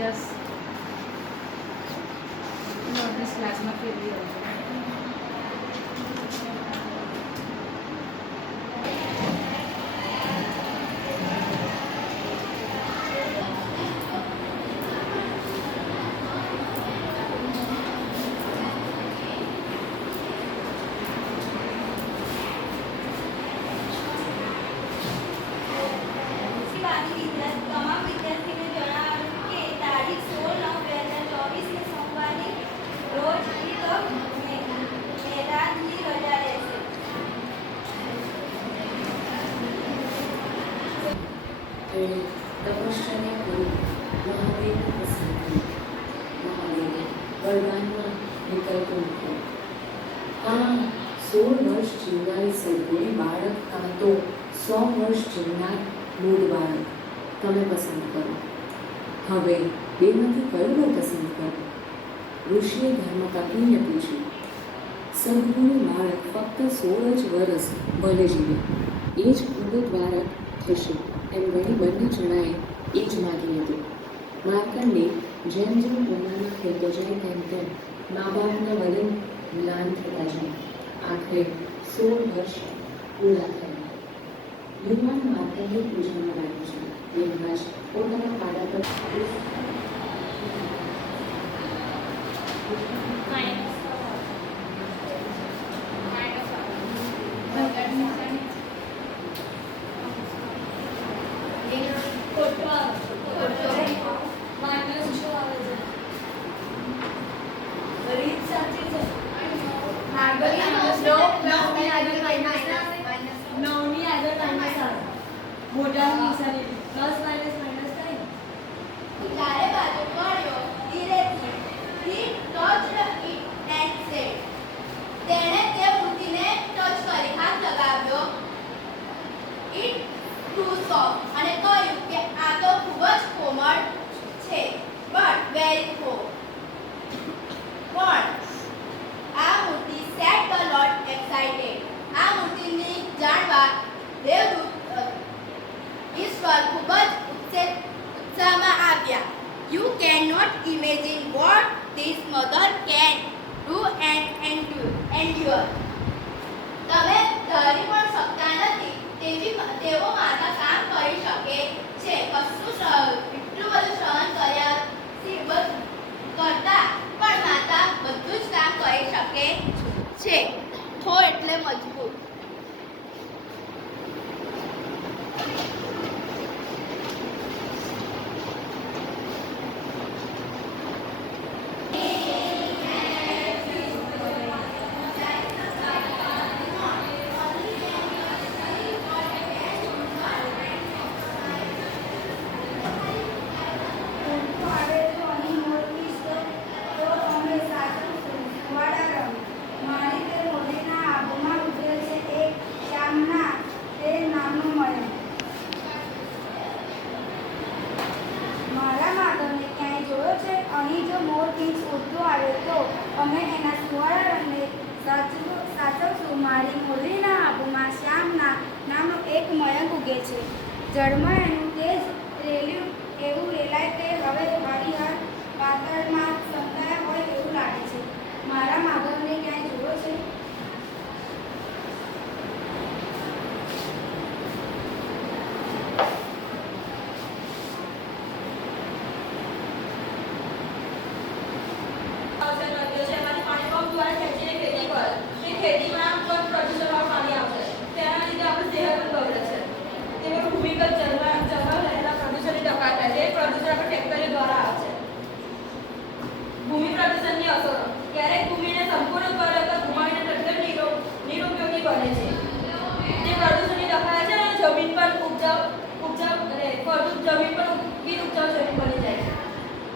Yes notice ક્લાસમાં ફેરવી રહ્યો છું. તમામ વિદ્યાર્થીઓને જણાવ્યું કે તારીખ 16/9/2024 સોમવારની રોજ ઈદ મેરાજની રજા રહેશે. તેણે તપશ્ચર્યા કરી મહાદેવને પસંદ કર્યું. મહાદેવે વરદાનમાં વિકલ્પ મૂક્યો. કાં 16 વર્ષ જીવનારી સદગુણી બાળક, કાં તો 100 વર્ષ જીવનાર મૂળ બાળક. તમે પસંદ કરો. હવે બેમાંથી કયું મેં પસંદ કરો? ઋષિએ ધર્મપત્નીને પૂછ્યું. સદગુણી બાળક ફક્ત 16 જ વર્ષ ભલે જીવે, એ જ મૂળ બાળક થશે એમ ગણી બંને જણાએ એ જ માગી લીધું. માર્કંડે જેમ જેમ પ્રમાણમાં થતો જાય તેમ મા બાપના વલણ મ્લાન થતા જાય. આખરે 16 વર્ષ પૂરા થયા. યુવાન માર્કંડે પૂજામાં લાગ્યું છે. દેવરાજ પોતાના પાડા પર ચારે બાજુ મળ્યો ધીરેથી. He touched it and said. તેણે તે મૂર્તિને ટચ કરી હાથ લગાવ્યો. It too soft અને કહ્યું કે આ તો ખૂબ જ કોમળ છે, but very cold. પણ આ મૂર્તિ set the Lord excited. આ મૂર્તિને જાણવા દેવદૂત ઈશ્વર ખૂબ જ ઉત્સાહમાં આવ્યા. You cannot imagine what this mother can do and endure. તમે ધારી પણ શકતા નથી તેઓ માતા કામ કરી શકે છે. એટલું બધું સહન કર્યા કરતા પણ માતા બધું જ કામ કરી શકે છે. થો એટલે મજબૂત. અહીં જો મોર પીંછ ઉડતો આવે તો અમે એના સુવાળા રંગને સાચવશું. મારી મુરલીના આબુમાં શ્યામના નામનો એક મયંક ઉગે છે. જળમાં એનું તેજ રેલ્યું એવું રેલાય તે હવે હરિહર પાતળમાં સંતાયા હોય એવું લાગે છે. મારા માધવને ક્યાંય જોયો છે? ખેતીમાં પણ પ્રદૂષણવાળું પાણી આવશે. તેના લીધે આપણું સેહત પણ બગડે છે. તેમાં ભૂમિગત જળમાં રહેલા પ્રદૂષણની ટકાર થાય છે. એ પ્રદૂષણ આપણે ફેક્ટરી દ્વારા આવે છે. ભૂમિ પ્રદૂષણની અસરો. ક્યારેક ભૂમિને સંપૂર્ણપણે અથવા ગુમાવીને તદ્દન નિરુપયોગી બને છે. તે પ્રદૂષણની ટકાર છે અને જમીન પર ફળદ્રુપ જમીન પર બિનઉપજાઉ જમીન બની જાય છે.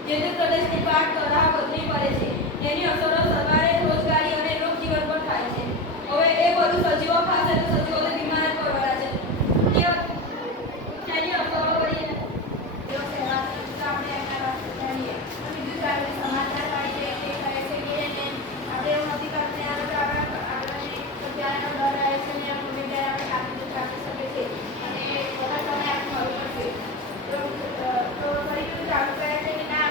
જે તે પ્રદેશની પાક તરાહ બદલી પડે છે. તેની અસરો સરકારે રોજગારી અને લોકજીવન પર થાય છે. હવે એ બધું સજીવો ખાશે તો સજીવો તો બીમાર જ પડવાના છે. તેની અસરો પડી આપણે એના જાણીએ. બીજું આપણે સમાચાર કાઢીએ કે કહે છે કે આપણે એવું નથી કરતા આપણે ત્યારે ડર રહે છે ને ભૂમિ ત્યારે આપણે કાપી શકીએ છીએ અને બધા સમય આપણે મળવું પડશે. તો ફરી ચાલુ કરે છે કે ના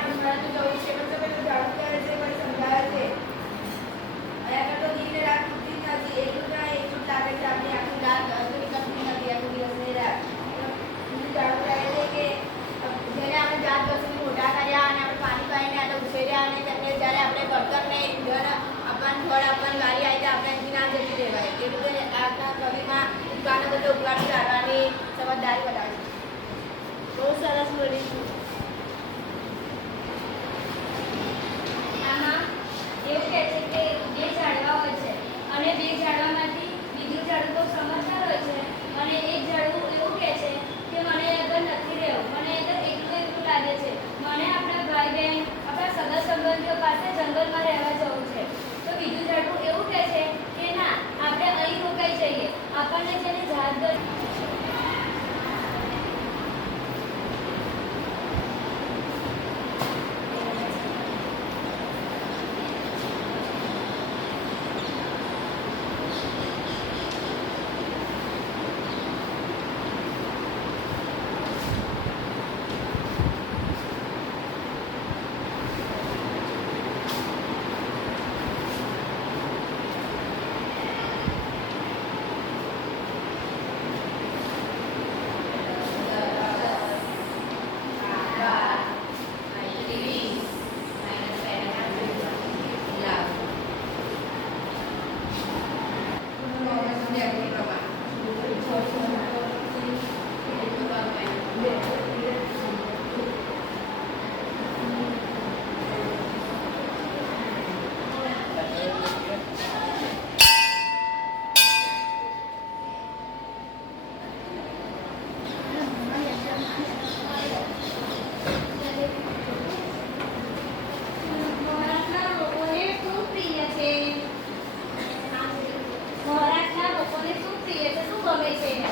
હોય છે એને.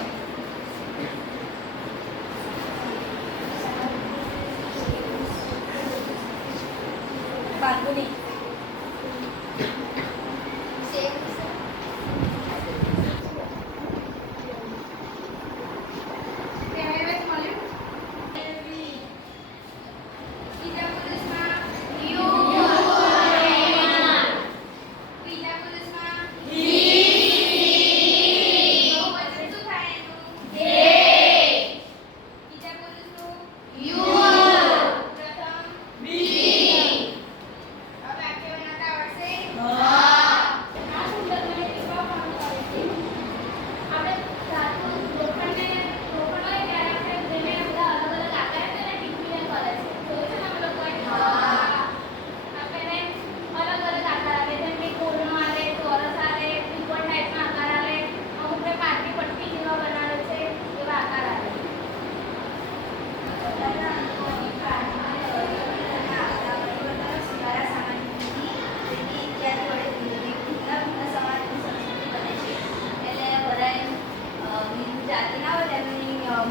બાંધણી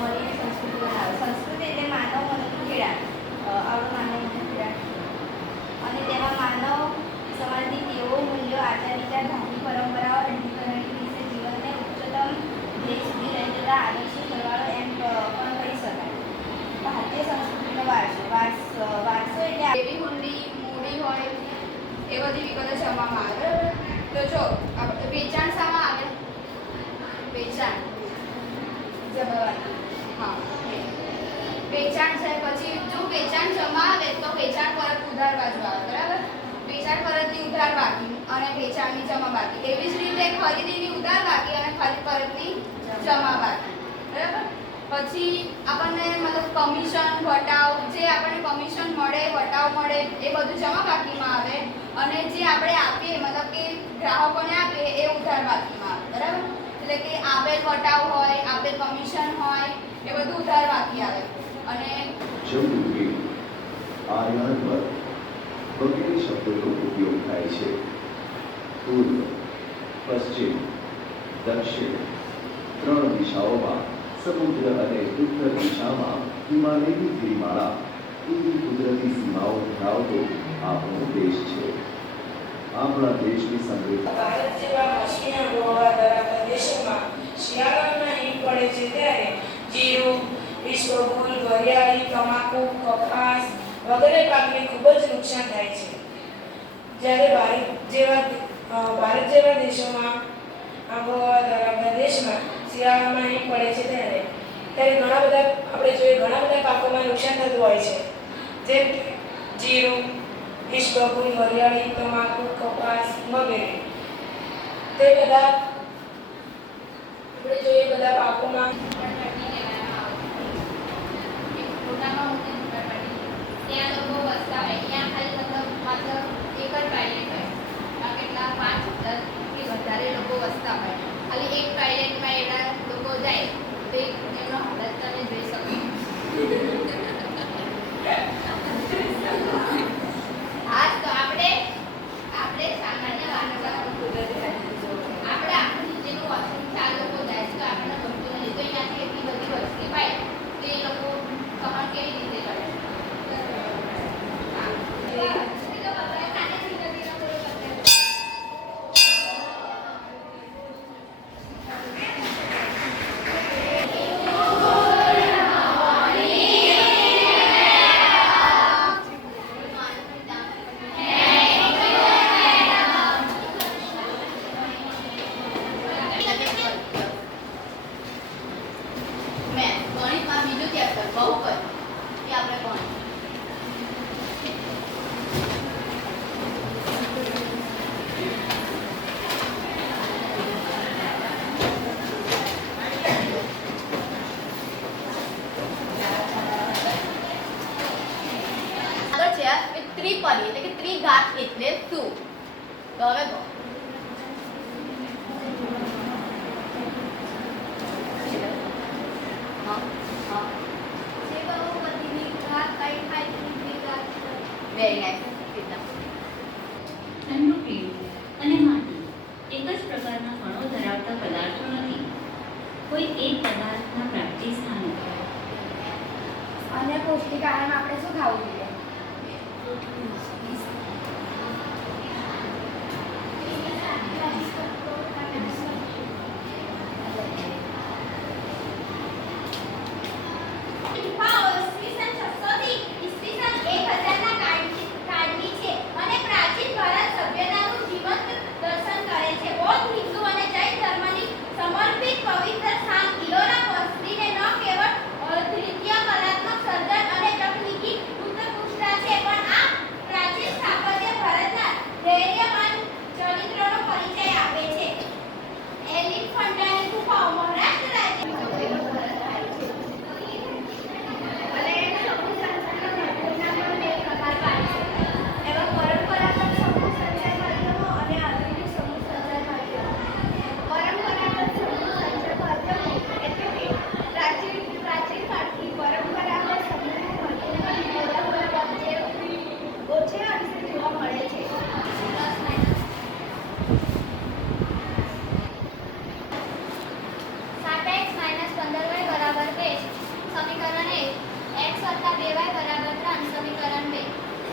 મળીને સંસ્કૃતિ બનાવે. સંસ્કૃતિ એટલે માનવ મનનું ખેડાણ. આપણું માનવ મનનું ખેડાણ. અને તેમાં માનવ સમાજની ટેવો, મૂલ્યો, આચાર વિચાર, ધાર્મિક પરંપરાઓ, રહેણીકરણી વિશે જીવનને ઉચ્ચતમ ધ્યેય સુધી લઈ જતા આદર્શો સરવાળો એમ પણ કહી શકાય. ભારતીય સંસ્કૃતિનો વારસો એટલે એવી ઊંડી મૂડી હોય એ બધી વિગતો જમવામાં આવે. તો જો વેચાણ શામાં આવે? વેચાણ જમાવાની. હા, વેચાણ છે. પછી જો વેચાણ જમા આવે તો વેચાણ પરત ઉધાર બાજુ આવે. બરાબર? વેચાણ પરતની ઉધાર બાકી અને વેચાણની જમા બાકી. એવી જ રીતે ખરીદીની ઉધાર બાકી અને ખરીદ પરતની જમા બાકી. બરાબર? પછી આપણને મતલબ કમિશન, વટાવ, જે આપણને કમિશન મળે, વટાવ મળે એ બધું જમા બાકીમાં આવે અને જે આપણે આપીએ મતલબ કે ગ્રાહકોને આપીએ એ ઉધાર બાકીમાં આવે. બરાબર? એટલે કે આપેલ વટાવ હોય, આપેલ કમિશન હોય એ બધું ઉધાર બાકી આવે. અને જમરૂપી આર્યન પર વગેરે શબ્દોનો ઉપયોગ થાય છે. પૂર્વ, પશ્ચિમ, દક્ષિણ ત્રણ દિશાઓમાં સમુદ્ર અને ઉત્તર દિશામાં હિમાલયની ગિરિમાળા એવી કુદરતી સીમાઓ ધરાવતો આપણો દેશ છે. આપણા દેશની સમૃદ્ધ ભારત જેવા મોસમી આબોહવા ધરાવતા દેશોમાં શિયાળામાં હિમ પડે છે ત્યારે જીરું, ઈસબગુલ, વરિયાળી, તમાકુ, કપાસ વગેરે પાકને ખૂબ જ નુકસાન થાય છે. જ્યારે ભારત જેવા દેશોમાં આબોહવા ધરાવતા દેશમાં શિયાળામાં હિમ પડે છે ત્યારે ઘણા બધા પાકોમાં નુકસાન થતું હોય છે. જેમ કે જીરું, ઈસબગુલ, વરિયાળી, તમાકુ, કપાસ વગેરે. તે બધા આપણે જોઈએ બધા પાકોમાં ત્યાં લોકો વસતા હોય ત્યાં ખાલી મતલબ માત્ર એક જ ટોયલેટ હોય. કેટલા 5,000 કે વધારે લોકો વસતા હોય ખાલી એક ટોયલેટમાં એના લોકો જાય તો એમનો હાલત તમે જોઈ શકો. હા, તો આપણે સામાન્ય વાતાવરણ આપણે આખું નીચેનું વોશરૂમ 4 લોકો જાય તો આપણને ગમતું નથી તો એનાથી એટલી બધી વસ્તી પાય તો એ લોકો સહન કેવી રીતે કરે? ગણિતમાં બીજું ચેપ્ટર બહુપદ એ આપણે ભણ્યું. આગળ છે કે ત્રિપદી એટલે કે ત્રિઘાત એટલે શું? તો હવે કહો. Very nice. ઠંડુ પીણું અને માટી એક જ પ્રકારના કણો ધરાવતા પદાર્થો નથી. કોઈ પૌષ્ટિક આહારમાં આપણે શું ખાવું જોઈએ?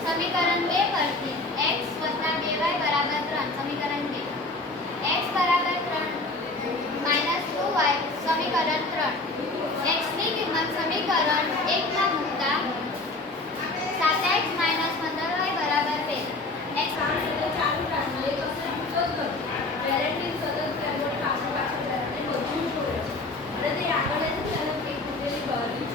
સમીકરણ 2 પરથી x + 2y = 3 સમીકરણ 2 x = 3 - 2y સમીકરણ 3 x ની કિંમત સમીકરણ 1 માં મૂકતા 7x - 15y = 2 x ચાલુ રાખવું એક અક્ષર સતત પેરેન્ટિંગ સતત પેરેન્ટ પાછળ પેરેન્ટ બધું જોડે છે અને તે આગળ છે તેનો એક ઉકેલી કરી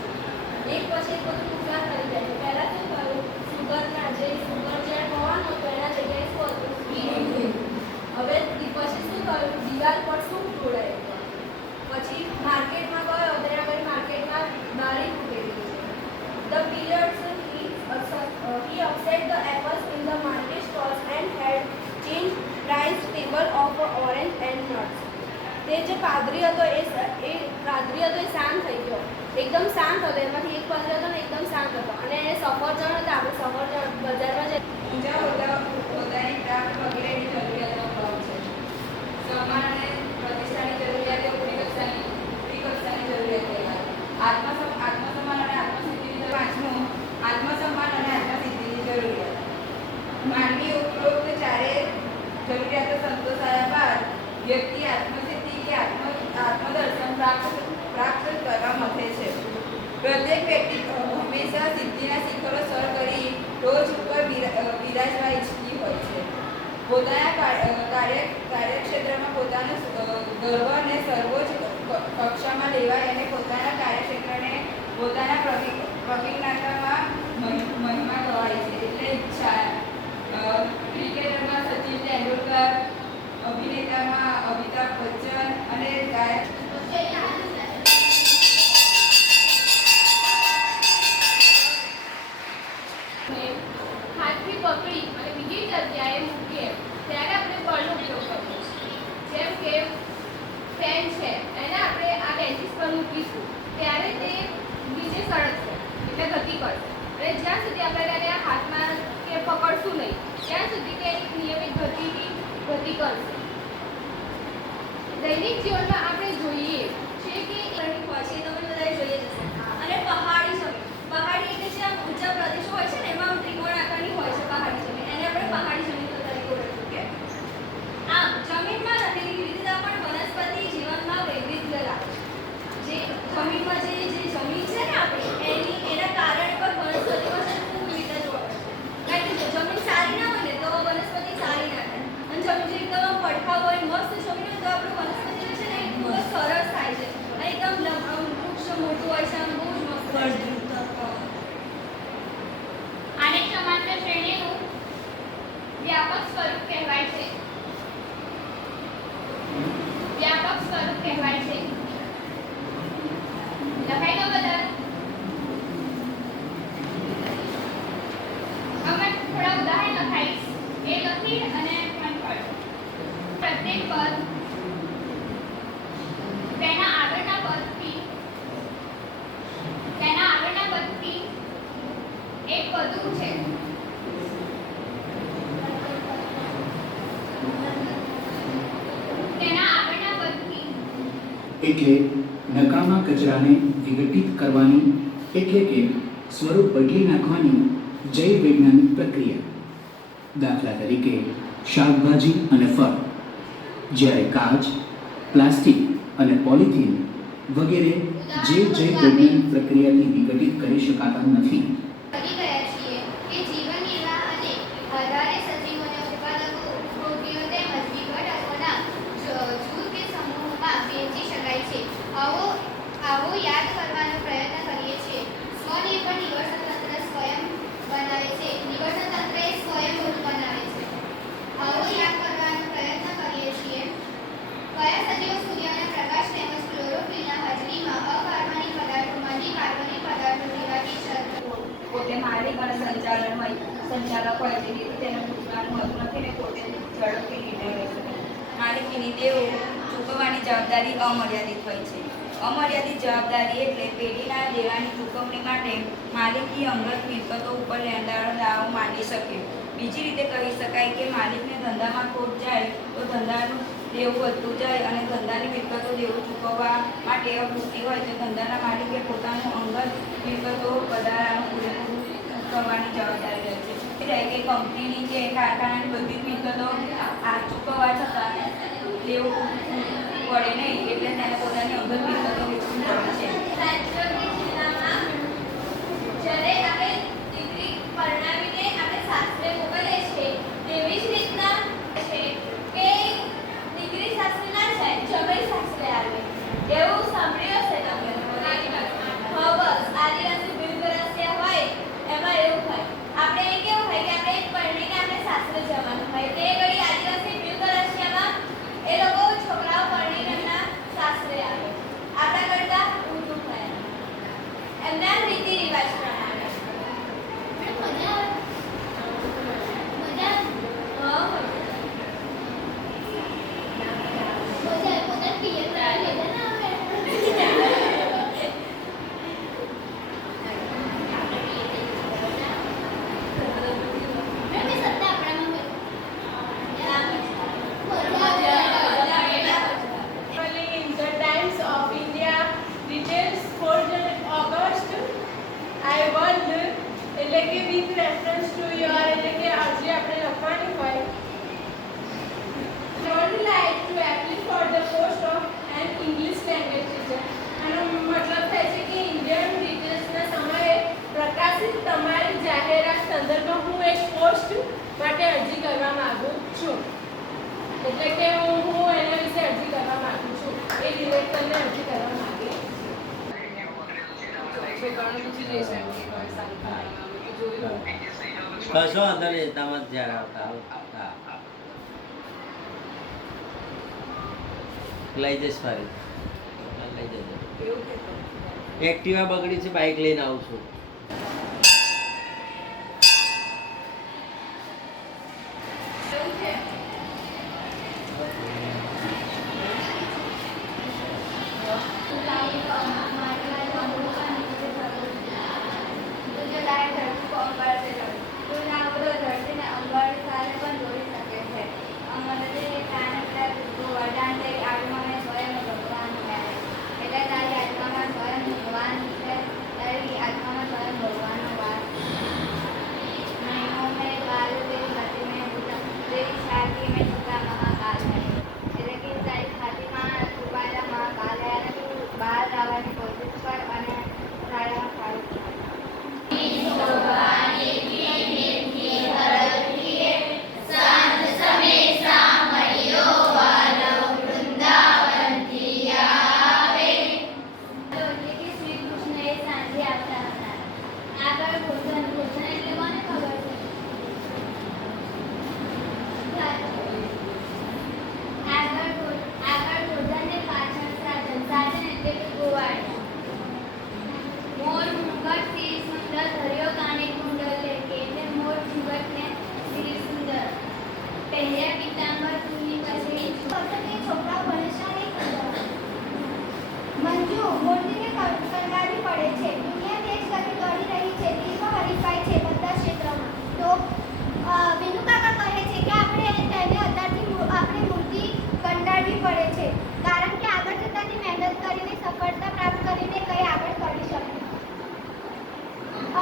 છે એક પછી એક બધું ઉકેલ કરી દે છે પહેલા શું કરું સુગરના જે સુગર જે હોવાનો તો એના જગ્યાએ શું હતું સ્પીડ હવે પછી શું કરું દિવાલ પર શું જોડાય પછી માર્કેટમાં ગયો તેના આગળ માર્કેટમાં બારી મૂકેલી છે the pillars he upset the apples in the market stalls and had changed price table of orange and nuts. તે જે પાદરી હતો એ શાંત થઈ ગયો એકદમ શાંત હતો એમાંથી એક પાદરી હતો ને એકદમ શાંત હતો અને એને સફરજન હતા આપણે સફરજન બજારમાં જે ઊંચા હોદ્દાની પ્રાપ્ત વગેરેની જરૂરિયાતનો ભાવ છે સન્માન અને પ્રતિષ્ઠાની જરૂરિયાત એ ઉપરી કક્ષાની જરૂરિયાત કહેવાય આત્મસન્માન અને આત્મસિદ્ધિની પાંચમું આત્મસન્માન અને આત્મસિદ્ધિની જરૂરિયાત માનવી ઉપરોક્ત ચારે જરૂરિયાતો સંતોષાયા બાદ વ્યક્તિ આત્મસિદ્ધિ કે આત્મદર્શન પ્રાપ્ત કરવા મથે છે પ્રત્યેક વ્યક્તિ હંમેશા સિદ્ધિના શિખરો સર કરી ટોચ ઉપર બિરાજવા ઈચ્છતી હોય છે પોતાના કાર્યક્ષેત્રમાં પોતાનો ગર્વ અને સર્વોચ્ચ કક્ષામાં લેવાય અને પોતાના કાર્યક્ષેત્રને પોતાના પ્રતિજ્ઞામાં મહિમા ગવાય છે એટલે ઈચ્છા ક્રિકેટરમાં સચિન તેંડુલકર અભિનેતામાં અમિતાભ બચ્ચન અને ગાયક હાથથી પકડી અને બીજી જગ્યાએ મૂકીએ ત્યારે આપણે બળનો ઉપયોગ કરીએ જેમ કે પેન છે એને આપણે આ બેન્ચીસ પર મૂકીશું ત્યારે તે નીચે સળગશે એટલે ગતિ કરશે અને જ્યાં સુધી આપણે તેને હાથમાં કે પકડશું નહીં ત્યાં સુધી તે એક નિયમિત ગતિથી ગતિ કરશે દૈનિક જીવનમાં આપણે જોઈએ છે કે હોય છે તમે બધાએ જોઈએ જશે અને પહાડી જમીન પહાડી એટલે જે ઊંચા પ્રદેશો હોય છે ને એમાં ત્રિકોણ આકારની હોય છે પહાડી જમીન એને આપણે પહાડી જમીન તરીકે ઓળખીએ કે આમ જમીનમાં રહેલી વિવિધતા પણ વનસ્પતિ જીવનમાં વૈવિધ્ય લાવે છે જે જમીનમાં જે જમીન છે ને આપણી એના કારણે પણ વનસ્પતિમાં છે ખૂબ વિવિધતા જોવા મળે છે કારણ કે જમીન સારી ના હોય ને તો વનસ્પતિ સારી ના થાય અને જમીન જે એકદમ પડખા હોય મસ્ત જમીન હોય તો આપણું વનસ્પતિ છે ને ખૂબ જ સરસ થાય છે અને એકદમ વૃક્ષ મોટું હોય છે અને બહુ જ મસ્ત હોય છે આને સમાંતર શ્રેણીનું વ્યાપક સ્વરૂપ કહેવાય છે લખાઈ ગયો બધા અમે થોડા ઉદાહરણ લખાઈશ એ લખી અને પોઈન્ટ પાડો પ્રત્યેક પદ તેના આગળના પદથી એક વધુ છે તેના આગળના પદથી એટલે નકામા કચરાને વિઘટિત કરવાની એટલે કે સ્વરૂપ બદલી નાખવાની જૈવ વૈજ્ઞાનિક પ્રક્રિયા. દાખલા તરીકે શાકભાજી અને ફળ, જ્યારે કાચ, પ્લાસ્ટિક અને પોલિથીન વગેરે જે જૈવ વૈજ્ઞાનિક પ્રક્રિયાથી વિઘટિત કરી શકાતા નથી. કરી ગયા છીએ કે જીવન નિર્વાહ અને આધારે સજીવોને ઉત્પાદકો ભોગીઓ તેમજ વિઘટકોના જૂથ કે સમૂહમાં વહેંચી શકાય છે. આવો યાદ કરવાનો પ્રયત્ન કરીએ છીએ. સ્વનિર્ભર નિવર્તન તંત્ર સ્વયં બનાવે છે. નિવર્તન તંત્ર એ સ્વયંભૂ બનાવે છે. આવો યાદ કરવાનો પ્રયત્ન કરીએ છીએ. કયા સજીવો સૂર્યના પ્રકાશ તેમજ ક્લોરોફિલના હાજરીમાં અકાર્બનિક પદાર્થોમાંથી કાર્બનિક પદાર્થો જેવા કે પોતે માલિક અને સંચાલક હોય છે, તેથી તેને પૂછવાનું હોતું નથી ને પોતે ઝડપથી નિર્ણય લઈ શકે. માલિકીની દેવું ચૂકવવાની જવાબદારી અમર્યાદિત હોય છે. અમર્યાદિત જવાબદારી એટલે પેઢીના દેવાની ચૂકવણી માટે માલિકી અંગત મિલકતો ઉપર લેણદારો દાવો માંડી શકે. બીજી રીતે કહી શકાય કે માલિકને ધંધામાં ખોટ જાય તો ધંધાનું દેવું વધતું જાય અને ધંધાની મિલકતો દેવું ચૂકવવા માટે અપૂરતી હોય તો ધંધાના માલિકે પોતાનું અંગત મિલકતો વધારાનું પૂરેપૂરું કરવાની જવાબદારી રહે છે. કે કંપનીની કે કારખાનાની બધી જ મિલકતો આ ચૂકવવા છતાં દેવું પડે નહીં, એટલે તેને પોતાની અંગત મિલકતો વેચવી પડે છે. જ્યારે આપણે દીકરી પરણાવીને આપણે સાસરે મોકલીએ છીએ, તેવી જ રીતના છે કે દીકરી સાસરે ના જાય, જમાઈ સાસરે આવે. એવું સાંભળ્યું હશે તમે? હા, બસ આદિવાસી બિલગરાસિયા હોય એમાં એવું હોય. આપણે એ કેવું હોય કે આપણે પરણીને આપણે સાસરે જવાનું હોય, તે ઘડી આદિવાસી બિલગરાસિયામાં એ લોકો છોકરાઓ પરણીને એમના સાસરે આવે. આપણા કરતા ઊંધું હોય એમના રીતિ રિવાજ પ્રમાણે. માટે અરજી કરવા માંગુ છું. એટલે કે હું એના વિશે અરજી કરવા માંગુ છું. એ ડિરેક્ટરને અરજી કરવા માંગી કશો વાંધો નહીં, તમે જ્યારે આવતા હા લઈ જઈશ ફરી લઈ જજો. એક્ટિવા બગડી છે, બાઇક લઈને આવું છું.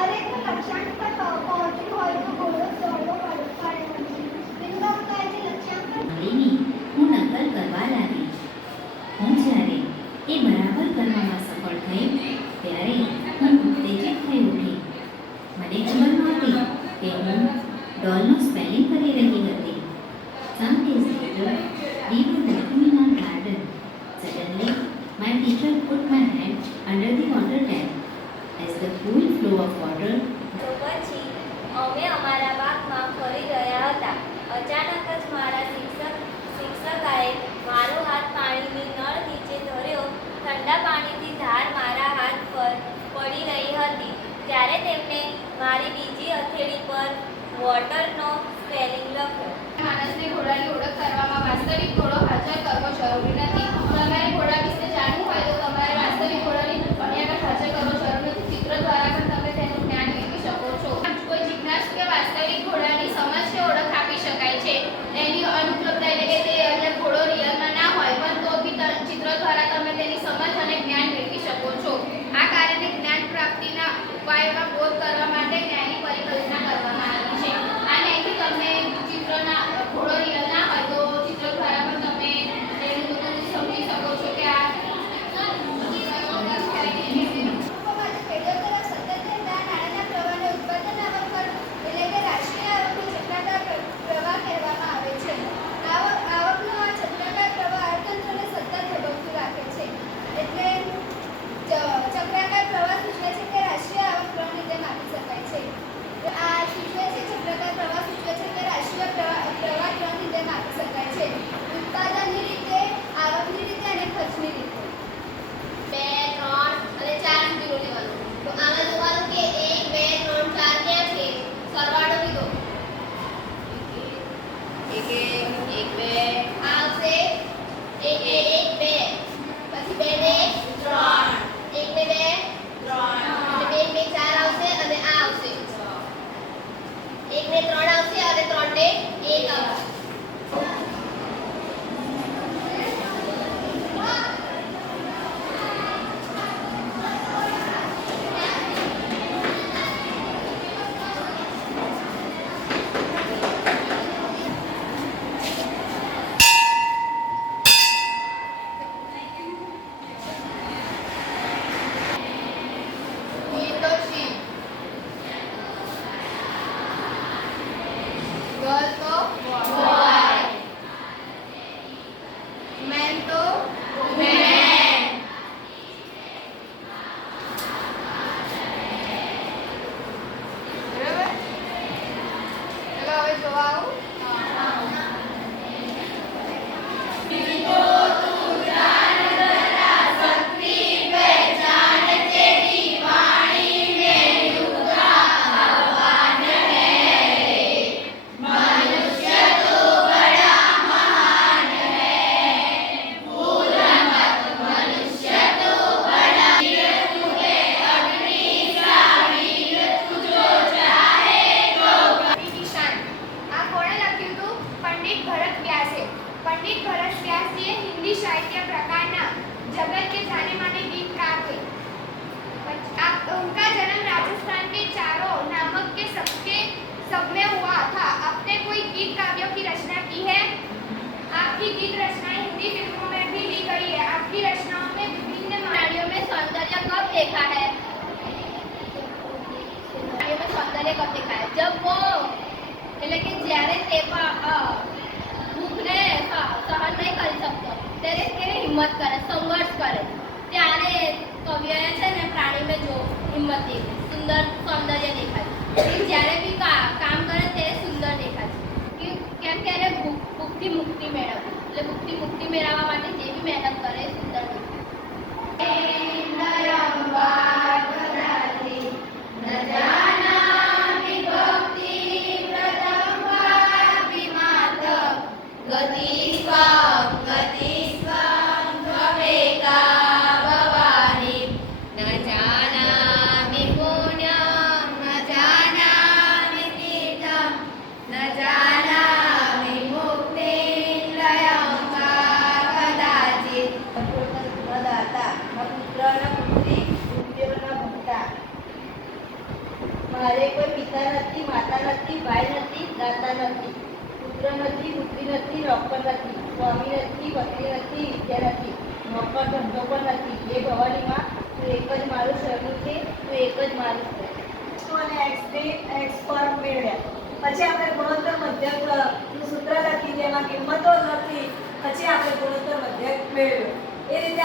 દરેકનું લક્ષ્યાંક પર પહોંચવું હોય તો ઘોડો દોડવો પડે છે. બિંદુકાળજી લક્ષ્યાંક પર મળીને હું નકલ કરવા લાગી. હું જ્યારે એ બરાબર કરવામાં સફળ થઈ ત્યારે હું ઉત્તેજિત થઈ ઉઠી. મને ખબર નહોતી કે હું ડોલનું સ્પેલિંગ કરી રહી હતી. Some days later, we were walking in our garden. Suddenly, my teacher put my hand under the water tap. As the cool flow of water તો પછી અમે અમારા બાગમાં ફરી રહ્યા હતા. અચાનક જ મારા શિક્ષકાએ મારો હાથ પાણીની નળ નીચે ધર્યો. ઠંડા પાણીની ધાર મારા હાથ પર પડી રહી હતી. ત્યારે તેમણે મારી બીજી હથેળી પર વોટરનો સ્પેલિંગ લખ્યો. માણસને ઘોડાની ઓળખ કરવામાં વાસ્તવિક ઘોડો હાજર કરવો જરૂરી નથી. તમારે ઘોડા વિશે જાણવું હોય તો તમારે વાસ્તવિક ઘોડાની અહીંયા હાજર કરવો જરૂરી નથી. ચિત્ર દ્વારા પણ તમે તેનું જ્ઞાન મેળવી શકો છો. કોઈ જિજ્ઞાસુ કે વાસ્તવિક ઘોડાની સમજ કે ઓળખ આપી શકાય છે. એની અનુપલબ્ધતા એટલે કે તે એટલે ઘોડો રિયલમાં ના હોય પણ તો બી ચિત્ર દ્વારા તમે તેની સમજ અને જ્ઞાન મેળવી શકો છો. આ કારણે જ્ઞાન પ્રાપ્તિના ઉપાયોનો બોધ કરવા માટે જ્ઞાનની પરિકલ્પના કરવામાં આવી છે. અને અહીંથી તમે ચિત્રના ઘોડો રિયલ ના હોય તો ચિત્ર દ્વારા પણ તમે તેનું બધું સમજી શકો છો કે આ ખેડૂતો સતત રહેતા નાણાંના પ્રવાહને ઉત્પાદન આવક પર એટલે કે રાષ્ટ્રીય આવકનો ચક્રાકાર પ્રવાહ કહેવામાં આવે છે. આવકનો આ ચક્રાકાર પ્રવાહ અર્થતંત્રને સતત ધબકતું રાખે છે. એટલે ચક્રાકાર પ્રવાહ સૂચવે છે કે રાષ્ટ્રીય આવક 3 રીતે માપી શકાય છે. આ સૂચવે છે ચક્રાકાર પ્રવાહ સૂચવે છે કે રાષ્ટ્રીય પ્રવાહ 3 રીતે માપી શકાય છે. ઉત્પાદનની રીતે, આવકની રીતે અને ખર્ચની રીતે. 2, 3 અને 4 અંકી લેવાનું. તો આમાં જોવાનું કે 1, 2, 3, 4 ક્યાં છે? સરવાળો લીધો. 1 1 2 આવશે 1 1 2 પછી 2 3 1 2 3 2 4 આવશે અને આ આવશે 1 ને 3 આવશે અને 3 ને 1 આવશે. Girl to boy. Man to man. બરાબર? ચલો હવે જોવા આવું. આ કોણે લખ્યું હતું? પંડિત ભરત વ્યાસે. पंडित भरत व्यास जी हिंदी साहित्य प्रकारना जगत के जाने माने गीतकार थे. उनका जन्म राजस्थान के चारों नामक के सब में हुआ था. आपने कोई गीत काव्यों की रचना की है? आपकी गीत रचनाएं हिंदी फिल्मों में भी ली गई है. आपकी रचनाओं में विभिन्न प्राणियों में सौंदर्य कब देखा है? प्राणियों में सौंदर्य कब देखा है? जब वो એટલે કે જ્યારે તે ભૂખને સહન નહીં કરી શકતો ત્યારે કેવી હિંમત કરે, સંઘર્ષ કરે, ત્યારે કવિએ છે ને પ્રાણીમાં જો હિંમત દેખાય, સુંદર સૌંદર્ય દેખાય. જ્યારે બી કામ કરે ત્યારે સુંદર દેખાય. કેમ કે એને ભૂખથી મુક્તિ મેળવવી, એટલે ભૂખથી મુક્તિ મેળવવા માટે જે બી મહેનત કરે એ સુંદર કદાચિત પિતા નથી, ભાઈ નથી, દાતા નથી, પુત્ર નથી, પુત્રી નથી, નોકર નથી, સ્વામી નથી, પત્ની નથી, વિદ્યા નથી, નોકર ધંધો પણ નથી. એ ભવાનીમાં તું એક જ મારું શરણું છે, તું એક જ મારું છે. અને એક્સ પર મેળવ્યા. પછી આપણે ગુણોત્તર મધ્યકનું સૂત્ર લખી જેમાં કિંમતો લખી પછી આપણે ગુણોત્તર મધ્યક મેળવ્યો. એ રીતે